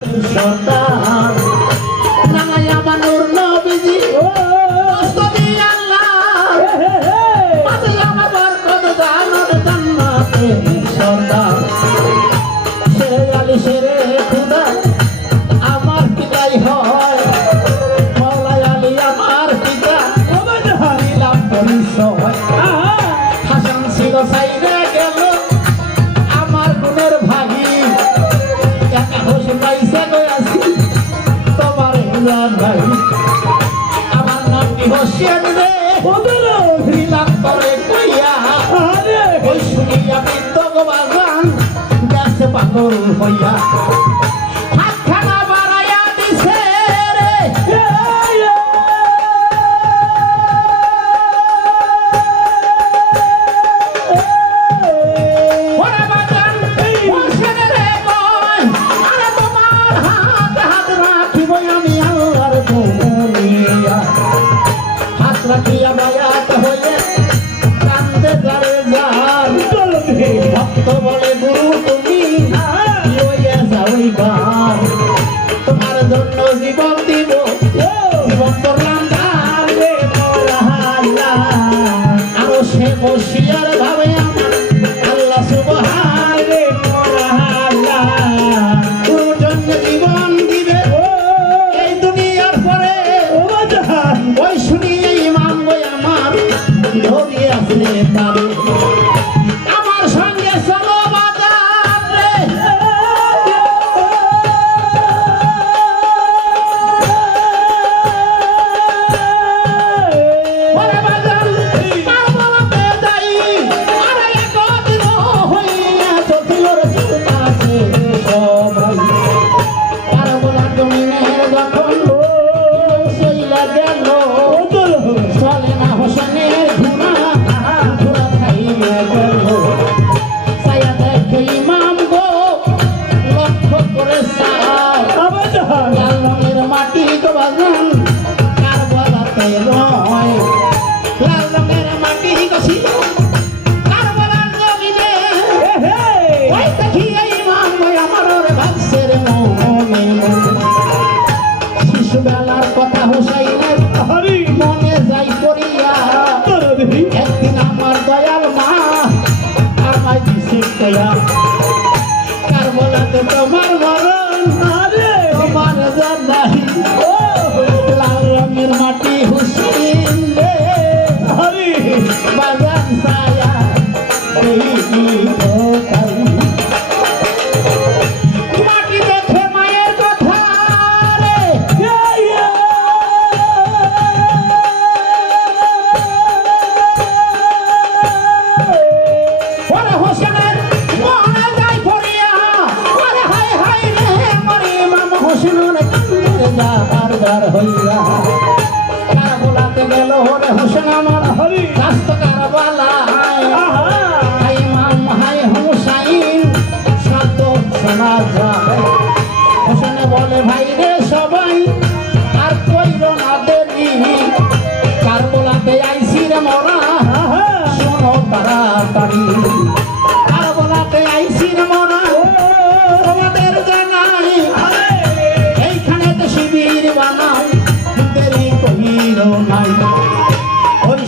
长大。Yeah. যায় হোসেনে বলে ভাই রে সবাই আর কইল না দেরি। কার বলাতে আইসি রে শোনো তাড়াতাড়ি। আর বলাতে আইসি রে মরা তোমাদের এইখানে তো শিবির বানাই দেরি কহিল নাই। ওই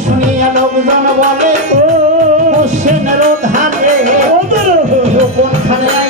লোকজন বলে হোসেনের ধারে কোনখানে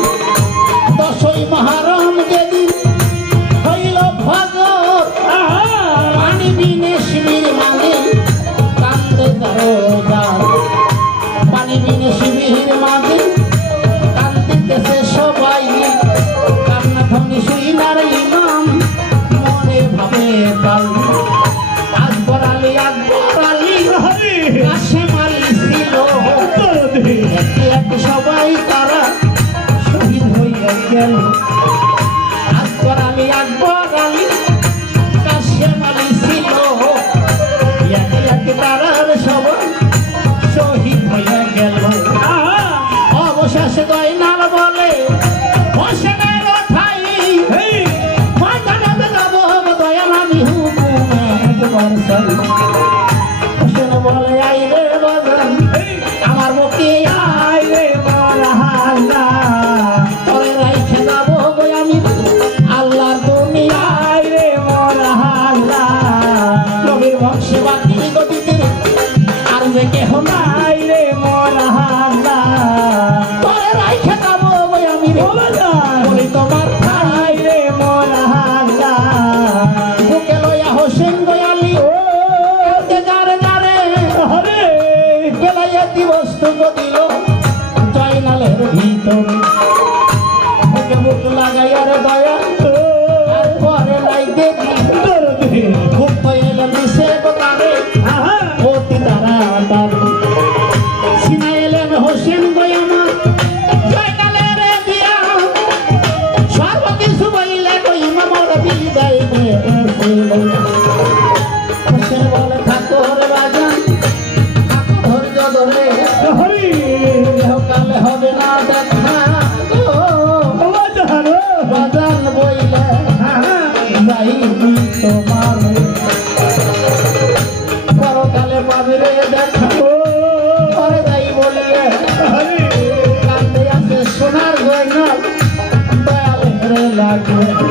নাই তারা শহীদ হইয়া গেল। আকবর আলী আকবর আলী কাশেম আলী ছিল। একে একে তারার সবাই শহীদ হইয়া গেল। অবশেষে দয়নাল বলে হোসেনের ঠাই। মাথা সামনে দেখাবো। আর তাই বললে কান্দে আছে সোনার গয়না। দয়াল লাগবে।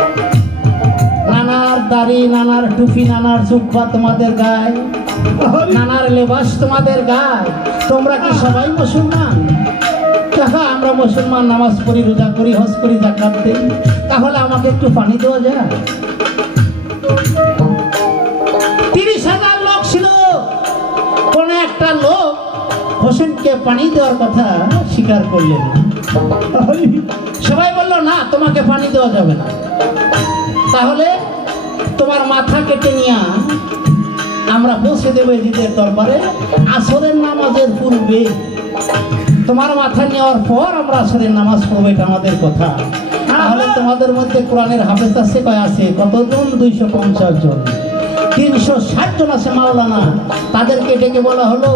নানার দাড়ি নানার টুপি নানার জুব্বা তোমাদের গায়ে। নানার লেবাস তোমাদের গায়ে। তোমরা কি সবাই মুসলমান? কাহা আমরা মুসলমান নামাজ পড়ি রোজা করি হজ করি জাকাত দিই তাহলে আমাকে একটু পানি দেওয়া যায়। তিরিশ হাজার লোক ছিল। কোন একটা লোক হোসেনকে পানি দেওয়ার কথা স্বীকার করলেন। সবাই বলল না তোমাকে পানি দেওয়া যাবে না। তাহলে তোমার মাথা কেটে নিয়ে আমরা পৌঁছে দেবো এজিদের দরবারে। আসরের নামাজের পূর্বে। তোমার মাথা নেওয়ার পর আমরা আসরের নামাজ পড়ব, এটা আমাদের কথা। তাহলে তোমাদের মধ্যে কোরআনের হাফেজ আছে, কয় আছে? কতজন? দুইশো পঞ্চাশ জন। তিনশো ষাট জন আছে মাওলানা। তাদেরকে ডেকে বলা হলো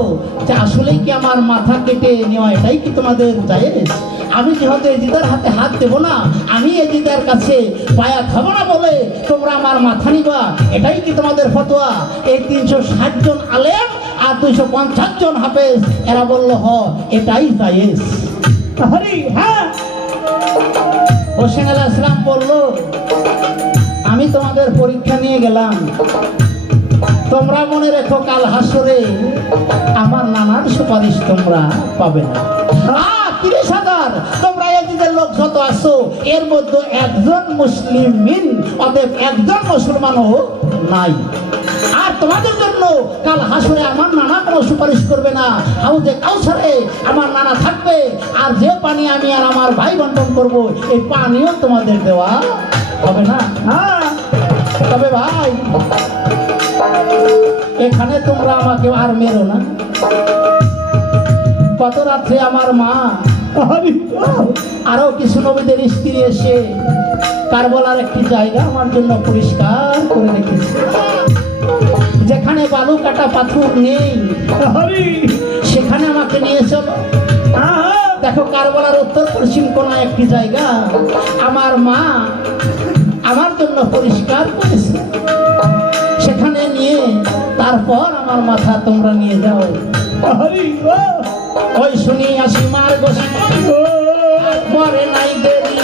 যে, আসলেই কি আমার মাথা কেটে নেওয়া এটাই কি তোমাদের জায়েজ? আমি কি যেহেতু এজিদার হাতে হাত দেবো না? আমি এজিদার কাছে পায়া খাব না বলে তোমরা আমার মাথা নিবা। এটাই কি তোমাদের ফতোয়া? এই তিনশো ষাট জন আলেম আর দুইশো পঞ্চাশ জন হাফেজ, এরা বলল, হ, এটাই জায়েজ। হরি হ্যাঁ। হোসেন আলাহ ইসলাম বলল, আমি তোমাদের পরীক্ষা নিয়ে গেলাম। তোমরা মনে রেখো কাল হাসরে আমার নানান সুপারিশ তোমরা পাবে না। হাজার তোমরা এদিকের লোক যত আসো এর মধ্যে একজন মুসলিম অতএব একজন মুসলমানও নাই। আর তোমাদের জন্য কাল হাসরে আমার নানা কোনো সুপারিশ করবে না। হাউজে কাউসারে আমার নানা থাকবে। আর যে পানি আমি আর আমার ভাই বন্টন করব, এই পানিও তোমাদের দেওয়া হবে না। হ্যাঁ তবে ভাই, এখানে তোমরা আমাকে আর মেরো না। কত রাত্রে আমার মা আরও কিছু নবীদের স্ত্রী এসে কারবলার একটি জায়গা আমার জন্য পরিষ্কার করে রেখেছে। যেখানে বালু কাটা পাথর নেই সেখানে আমাকে নিয়ে চলো দেখো কারবলার উত্তর পশ্চিম কোনায় একটি জায়গা। আমার মা আমার জন্য পরিষ্কার করেছে। সেখানে নিয়ে তারপর আমার মাথা তোমরা নিয়ে যাও। ওই শুনি আসি মার বসি পরে নাই দেরি।